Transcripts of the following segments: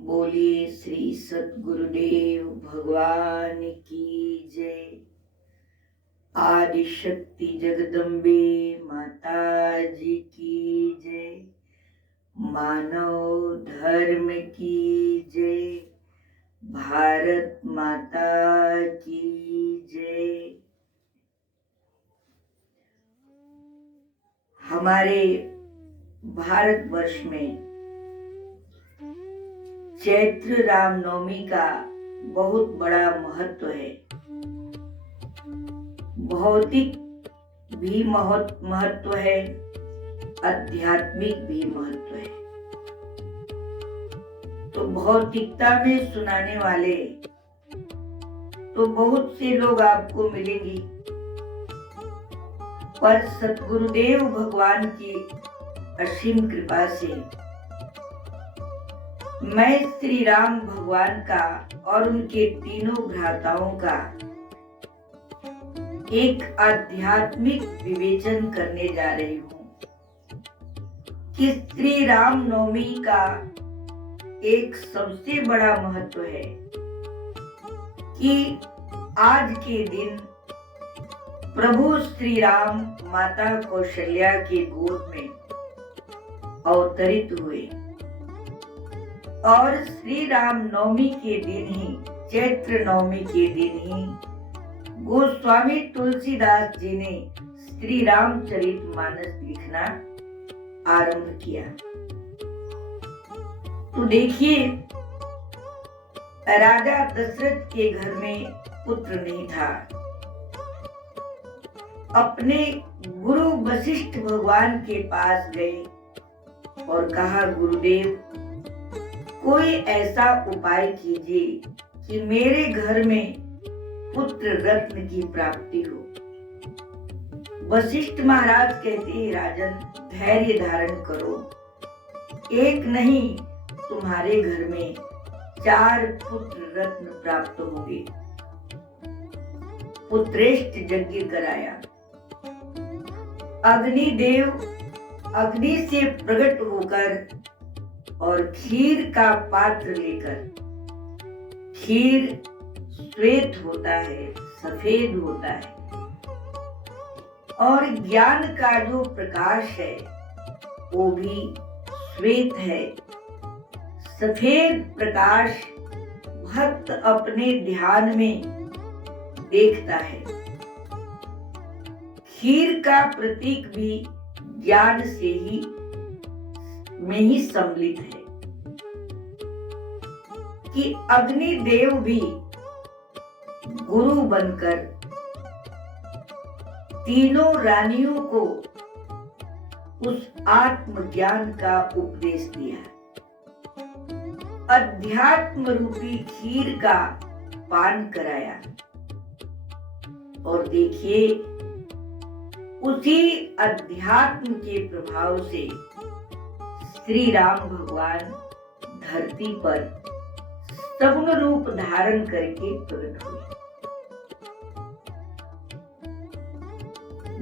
बोलिए श्री सद्गुरुदेव भगवान की जय। आदि शक्ति जगदम्बे माता जी की जय। मानव धर्म की जय। भारत माता की जय। हमारे भारतवर्ष में चैत्र रामनवमी का बहुत बड़ा महत्व है। भौतिक भी महत्व है, आध्यात्मिक भी महत्व है। तो भौतिकता में सुनाने वाले तो बहुत से लोग आपको मिलेंगे, पर सद्गुरुदेव भगवान की असीम कृपा से मैं श्री राम भगवान का और उनके तीनों भ्राताओं का एक आध्यात्मिक विवेचन करने जा रही हूँ कि श्री राम नवमी का एक सबसे बड़ा महत्व है कि आज के दिन प्रभु श्री राम माता कौशल्या के गोद में अवतरित हुए और श्री राम नवमी के दिन ही, चैत्र नवमी के दिन ही गोस्वामी तुलसीदास जी ने श्री रामचरितमानस लिखना आरंभ किया। तो देखिए, राजा दशरथ के घर में पुत्र नहीं था। अपने गुरु वशिष्ठ भगवान के पास गए और कहा, गुरुदेव कोई ऐसा उपाय कीजिए कि मेरे घर में पुत्र रत्न की प्राप्ति हो। वशिष्ठ महाराज कहते हैं, राजन धैर्य धारण करो, एक नहीं तुम्हारे घर में 4 पुत्र रत्न प्राप्त होंगे। पुत्रेष्ट यज्ञ कराया। अग्निदेव अग्नि से प्रकट होकर और खीर का पात्र लेकर, खीर श्वेत होता है, सफेद होता है, और ज्ञान का जो प्रकाश है वो भी श्वेत है। सफेद प्रकाश भक्त अपने ध्यान में देखता है। खीर का प्रतीक भी ज्ञान से ही में ही सम्मिलित है कि अग्निदेव भी गुरु बनकर तीनों रानियों को उस आत्मज्ञान का उपदेश दिया। अध्यात्म रूपी खीर का पान कराया। और देखिए, उसी अध्यात्म के प्रभाव से श्री राम भगवान धरती पर सगुण रूप धारण करके प्रकट हुए।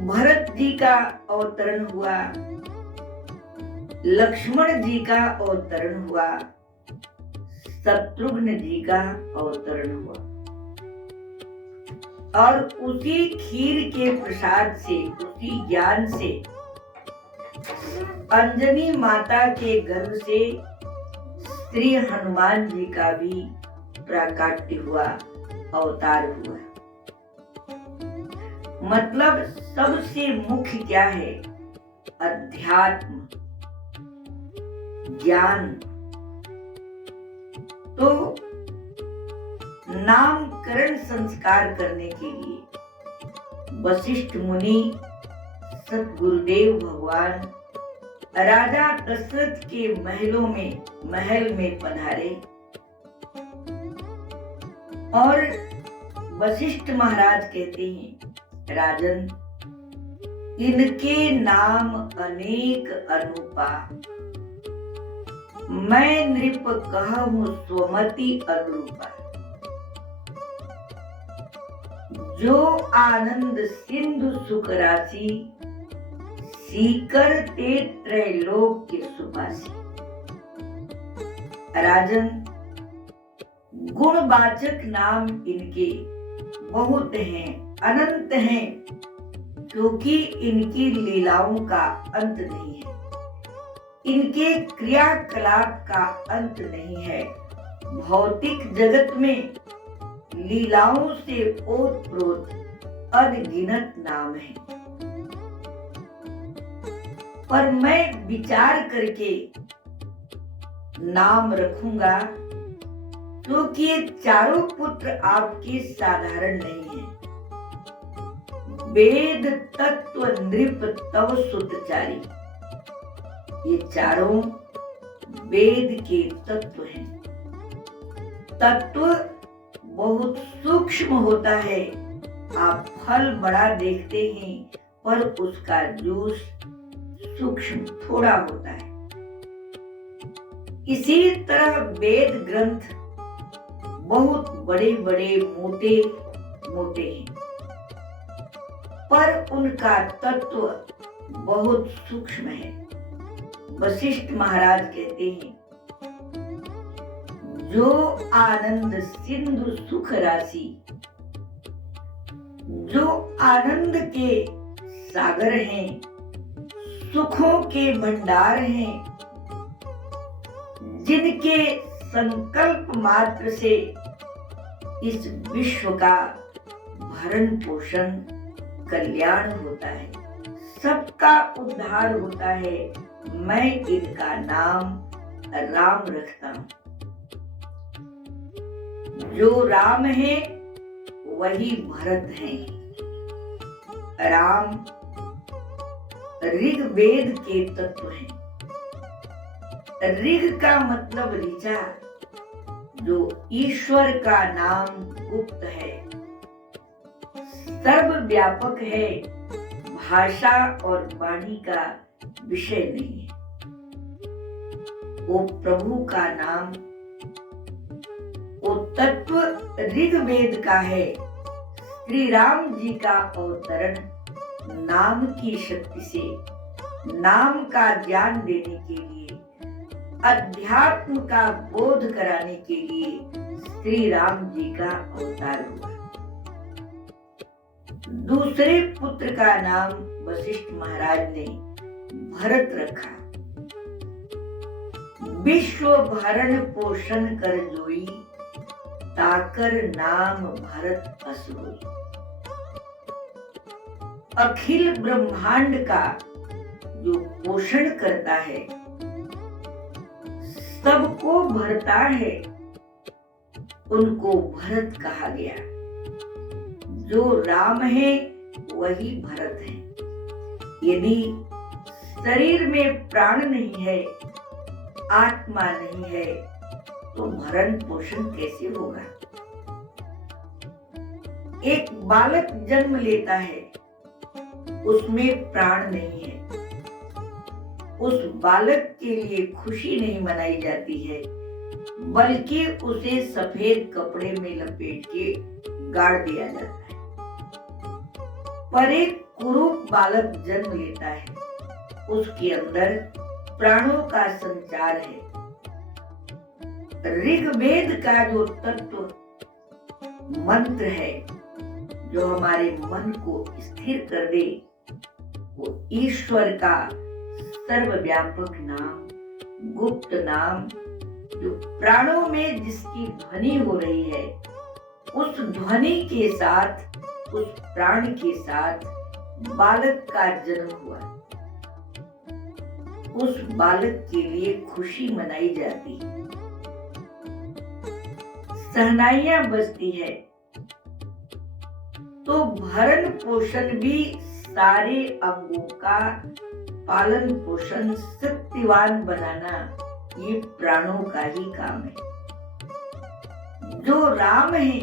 भरत जी का अवतरण हुआ, लक्ष्मण जी का अवतरण हुआ, शत्रुघ्न जी का अवतरण हुआ। और उसी खीर के प्रसाद से, उसी ज्ञान से अंजनी माता के गर्भ से श्री हनुमान जी का भी प्राकट्य हुआ, अवतार हुआ। मतलब सबसे मुख्य क्या है? अध्यात्म, ज्ञान। तो नामकरण संस्कार करने के लिए वशिष्ठ मुनि सद्गुरुदेव भगवान राजा दशरथ के महल में पधारे और वशिष्ठ महाराज कहते हैं, राजन इनके नाम अनेक अनुपा, मैं नृप कहूँ स्वमति अनुरूपा। जो आनंद सिंधु सुख राशि, सीकर ते त्रैलोक्य सुपासी। राजन गुणवाचक नाम इनके बहुत हैं, अनंत हैं, क्योंकि इनकी लीलाओं का अंत नहीं है, इनके क्रियाकलाप का अंत नहीं है। भौतिक जगत में लीलाओं से ओतप्रोत अनगिनत नाम है, पर मैं विचार करके नाम रखूंगा, क्योंकि ये चारों पुत्र आपके साधारण नहीं हैं। वेद तत्व नृप तव सुतचारी, ये चारों वेद के तत्व हैं। तत्व बहुत सूक्ष्म होता है, आप फल बड़ा देखते हैं, पर उसका जूस सूक्ष्म थोड़ा होता है। इसी तरह वेद ग्रंथ बहुत बड़े बड़े मोटे मोटे हैं, पर उनका तत्व बहुत सूक्ष्म है। वशिष्ठ महाराज कहते हैं, जो आनंद सिंधु सुख राशि, जो आनंद के सागर हैं, सुखों के भंडार हैं, जिनके संकल्प मात्र से इस विश्व का भरण पोषण कल्याण होता है, सबका उद्धार होता है। मैं इनका नाम राम रखता हूं। जो राम है वही भरत है। राम ऋग्वेद के तत्व हैं। ऋग का मतलब ऋचा, जो ईश्वर का नाम गुप्त है, सर्वव्यापक है, भाषा और वाणी का विषय नहीं है। वो प्रभु का नाम, वो तत्व ऋग्वेद का है। श्री राम जी का अवतरण नाम की शक्ति से नाम का ज्ञान देने के लिए, अध्यात्म का बोध कराने के लिए श्री राम जी का अवतार हुआ। दूसरे पुत्र का नाम वशिष्ठ महाराज ने भरत रखा। विश्व भरण पोषण कर जोई, ताकर नाम भरत अस होई। अखिल ब्रह्मांड का जो पोषण करता है, सबको भरता है, उनको भरत कहा गया। जो राम है वही भरत है। यदि शरीर में प्राण नहीं है, आत्मा नहीं है, तो भरण पोषण कैसे होगा? एक बालक जन्म लेता है, उसमें प्राण नहीं है, उस बालक के लिए खुशी नहीं मनाई जाती है, बल्कि उसे सफेद कपड़े में लपेट के गाड़ दिया जाता है। पर एक कुरूप बालक जन्म लेता है, उसके अंदर प्राणों का संचार है। ऋग्वेद का जो तत्व मंत्र है, जो हमारे मन को स्थिर कर दे, वो ईश्वर का सर्वव्यापक नाम, गुप्त नाम, जो प्राणों में जिसकी ध्वनि हो रही है, उस ध्वनि के साथ, उस प्राण के साथ बालक का जन्म हुआ। उस बालक के लिए खुशी मनाई जाती है, सहनाइयां बजती है। तो भरण पोषण भी सारे अंगों का पालन पोषण, शक्तिवान बनाना, ये प्राणों का ही काम है। जो राम है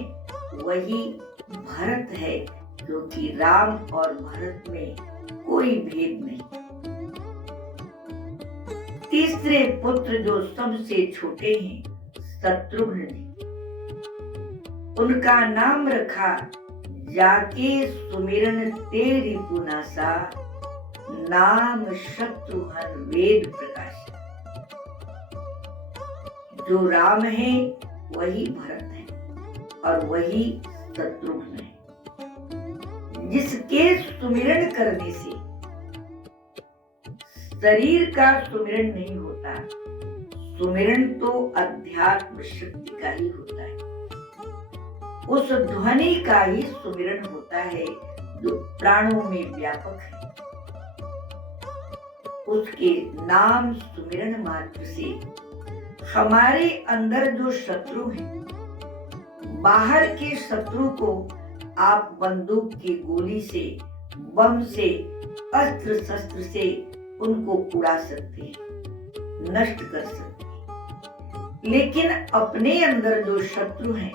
वही भरत है, क्योंकि राम और भरत में कोई भेद नहीं। तीसरे पुत्र जो सबसे छोटे हैं, शत्रुघ्न ने, उनका नाम रखा जाके सुमिरन तेरी पुनासा, नाम शत्रुघ्न वेद प्रकाश। जो राम है वही भरत है। और वही शत्रुघ्न है, जिसके सुमिरन करने से शरीर का सुमिरन नहीं होता। सुमिरन तो अध्यात्म शक्ति का ही होता है, उस ध्वनि का ही सुमिरन होता है जो प्राणों में व्यापक है। उसके नाम सुमिरन मात्र से हमारे अंदर जो शत्रु हैं, बाहर के शत्रु को आप बंदूक की गोली से, बम से, अस्त्र शस्त्र से उनको उड़ा सकते हैं, नष्ट कर सकते हैं। लेकिन अपने अंदर जो शत्रु हैं,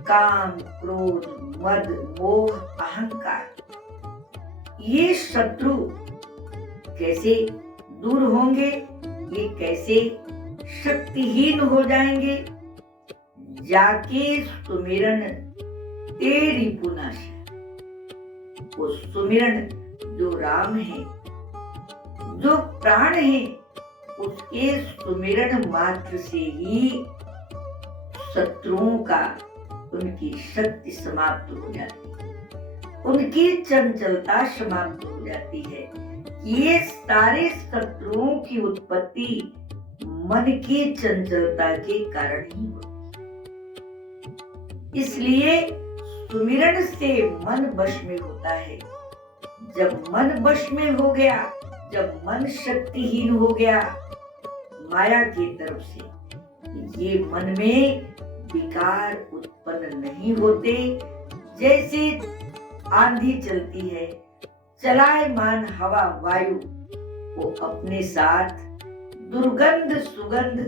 काम, क्रोध, मद, मोह, अहंकार, ये शत्रु कैसे दूर होंगे? ये कैसे शक्तिहीन हो जाएंगे? जाके सुमिरन तेरी पुनाश, वो सुमिरन जो राम है, जो प्राण है, उसके सुमिरन मात्र से ही शत्रुओं का, उनकी शक्ति समाप्त हो जाती है, उनकी चंचलता समाप्त हो जाती है। ये सारे शत्रुओं की उत्पत्ति मन की चंचलता के कारण ही होती है। इसलिए सुमिरन से मन वश में होता है। जब मन वश में हो गया, जब मन शक्तिहीन हो गया माया की तरफ से, ये मन में विकार उत्पन्न नहीं होते। जैसे आंधी चलती है, चलायमान हवा वायु वो अपने साथ दुर्गंध, सुगंध,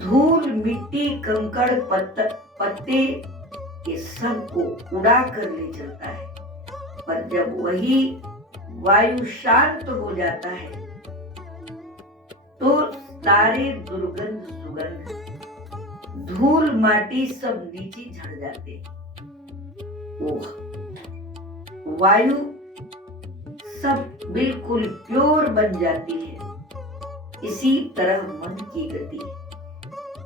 धूल, मिट्टी, कंकड़, पत्ते ये सब को उड़ा कर ले चलता है। पर जब वही वायु शांत हो जाता है तो सारे दुर्गंध, सुगंध, धूल, माटी सब नीचे झड़ जाते हैं। वायु सब बिल्कुल प्योर बन जाती है। इसी तरह मन की गति है।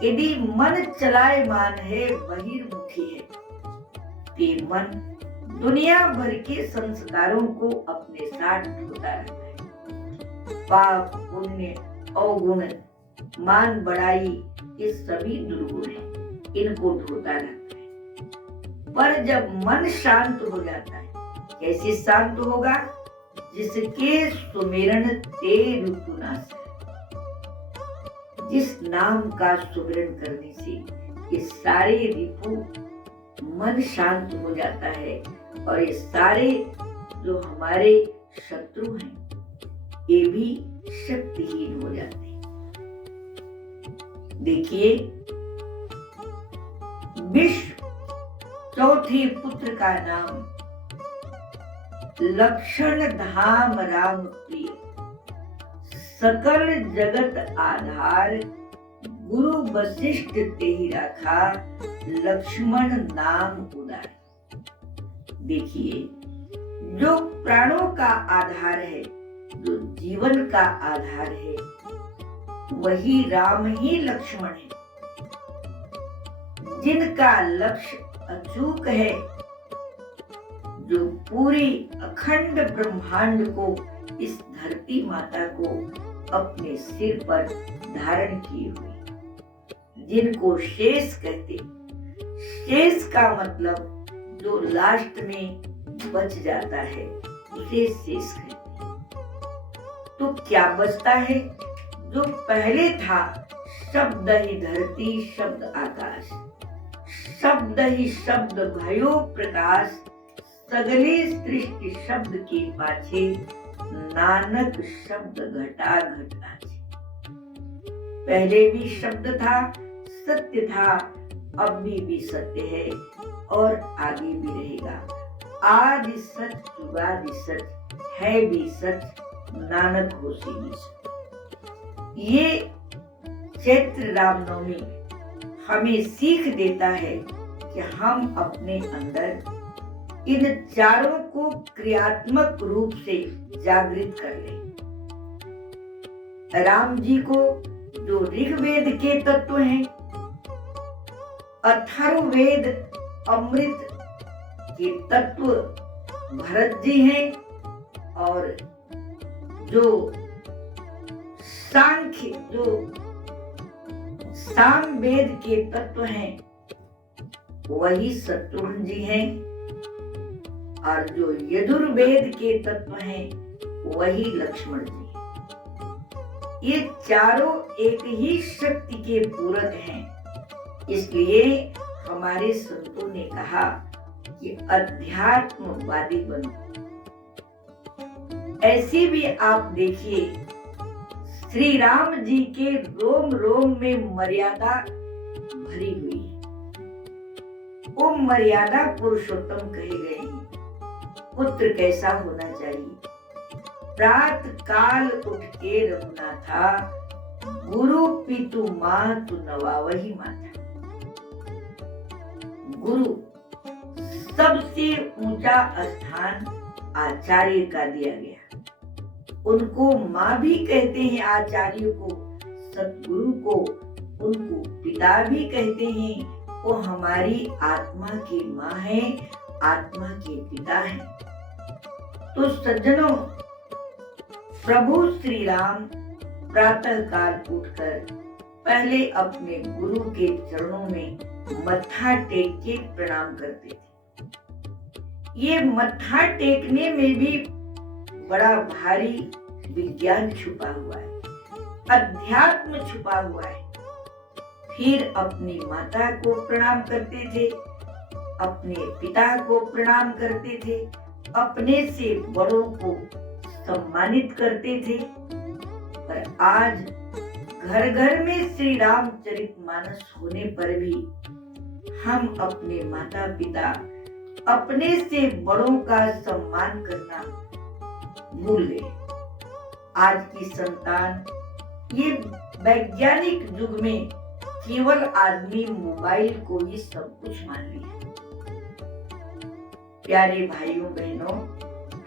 यदि मन चलायमान है, बहिर्मुखी है, तो मन दुनिया भर के संस्कारों को अपने साथ ढोता रहता है। पाप, पुण्य, अवगुण, मान, बड़ाई, ये सभी दुर्गुण हैं, इनको ढोता रहता है। पर जब मन शांत हो जाता है, कैसे शांत होगा? जिसके सुमिरन तेरु पुनाश, जिस नाम का सुमिरन करने से ये सारे रिपु मन शांत हो जाता है और ये सारे जो हमारे शत्रु हैं ये भी शक्तिहीन हो जाते हैं। देखिए, विश्व चौथे पुत्र का नाम लक्षण धाम राम प्रिय, सकल जगत आधार, गुरु वशिष्ठ तेहि राखा, लक्ष्मण नाम उदार। देखिए, जो प्राणों का आधार है, जो जीवन का आधार है, वही राम ही लक्ष्मण है। जिनका लक्ष्य अचूक है, जो पूरी अखंड ब्रह्मांड को, इस धरती माता को अपने सिर पर धारण किए हुए, जिनको शेष कहते। शेष का मतलब जो लास्ट में बच जाता है उसे शेष कहते। तो क्या बचता है? जो पहले था, शब्द ही धरती, शब्द आकाश, शब्द ही शब्द भयो प्रकाश, सगले सृष्टि शब्द के पाछे, नानक शब्द घटा घट आछे। पहले भी शब्द था, सत्य था, अब भी सत्य है और आगे भी रहेगा। आदि सच, जुगादि सच, है भी सच, नानक होसी भी सच। ये चैत्र रामनवमी हमें सीख देता है कि हम अपने अंदर इन चारों को क्रियात्मक रूप से जागृत कर लें। राम जी को जो ऋग्वेद के तत्व हैं, अथर्ववेद अमृत के तत्व भरत जी हैं, और जो सामवेद के तत्व हैं वही शत्रुघ्न जी हैं, और जो यजुर्वेद के तत्व हैं वही लक्ष्मण जी हैं। ये चारों एक ही शक्ति के पूरक हैं। इसलिए हमारे संतों ने कहा कि अध्यात्मवादी बनो। ऐसी भी आप देखिए, श्री राम जी के रोम रोम में मर्यादा भरी हुई है। वो मर्यादा पुरुषोत्तम कहे गए हैं। पुत्र कैसा होना चाहिए? प्रात काल उठ के रघुनाथा, गुरु पितु मातु नवावही माता। गुरु सबसे ऊंचा स्थान आचार्य का दिया गया। उनको माँ भी कहते हैं, आचार्य को, सतगुरु को उनको पिता भी कहते हैं। वो हमारी आत्मा की माँ है, आत्मा के पिता है। तो सज्जनों, प्रभु श्री राम प्रातः काल उठकर पहले अपने गुरु के चरणों में मत्था टेक के प्रणाम करते थे। ये मत्था टेकने में भी बड़ा भारी विज्ञान छुपा हुआ है, अध्यात्म छुपा हुआ है। फिर अपनी माता को प्रणाम करते थे, अपने पिता को प्रणाम करते थे, अपने से बड़ों को सम्मानित करते थे। पर आज घर घर में श्री रामचरितमानस होने पर भी हम अपने माता पिता, अपने से बड़ों का सम्मान करना भूल गए। आज की संतान ये वैज्ञानिक युग में केवल आदमी मोबाइल को ही सब कुछ मान लिया। प्यारे भाइयों बहनों,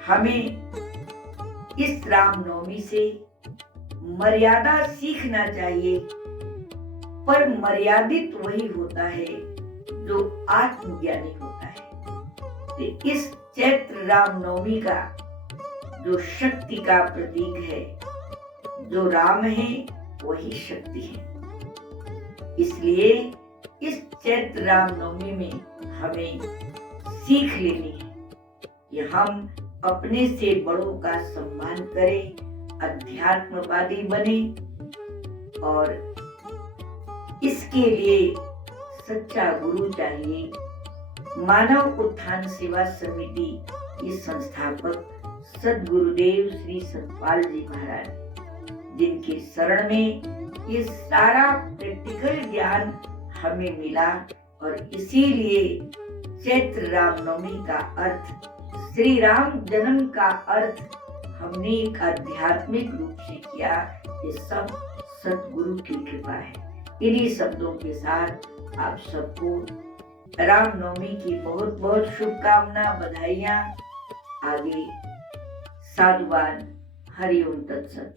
हमें इस रामनवमी से मर्यादा सीखना चाहिए। पर मर्यादित वही होता है जो आत्मज्ञानी होता है। तो इस चैत्र रामनवमी का जो शक्ति का प्रतीक है, जो राम है वही शक्ति है। इसलिए इस चैत्र रामनवमी में हमें सीख लेनी है कि हम अपने से बड़ों का सम्मान करें, अध्यात्मवादी बने, और इसके लिए सच्चा गुरु चाहिए। मानव उत्थान सेवा समिति के संस्थापक सद्गुरुदेव श्री सतपाल जी महाराज, जिनके शरण में ये सारा प्रैक्टिकल ज्ञान हमें मिला, और इसीलिए चैत्र रामनवमी का अर्थ, श्री राम जन्म का अर्थ हमने एक आध्यात्मिक रूप से किया। ये सब सतगुरु की कृपा है। इन्हीं शब्दों के साथ आप सबको रामनवमी की बहुत बहुत शुभकामना, बधाइयाँ। आगे साधुवाद। हरि ओम तत्सत।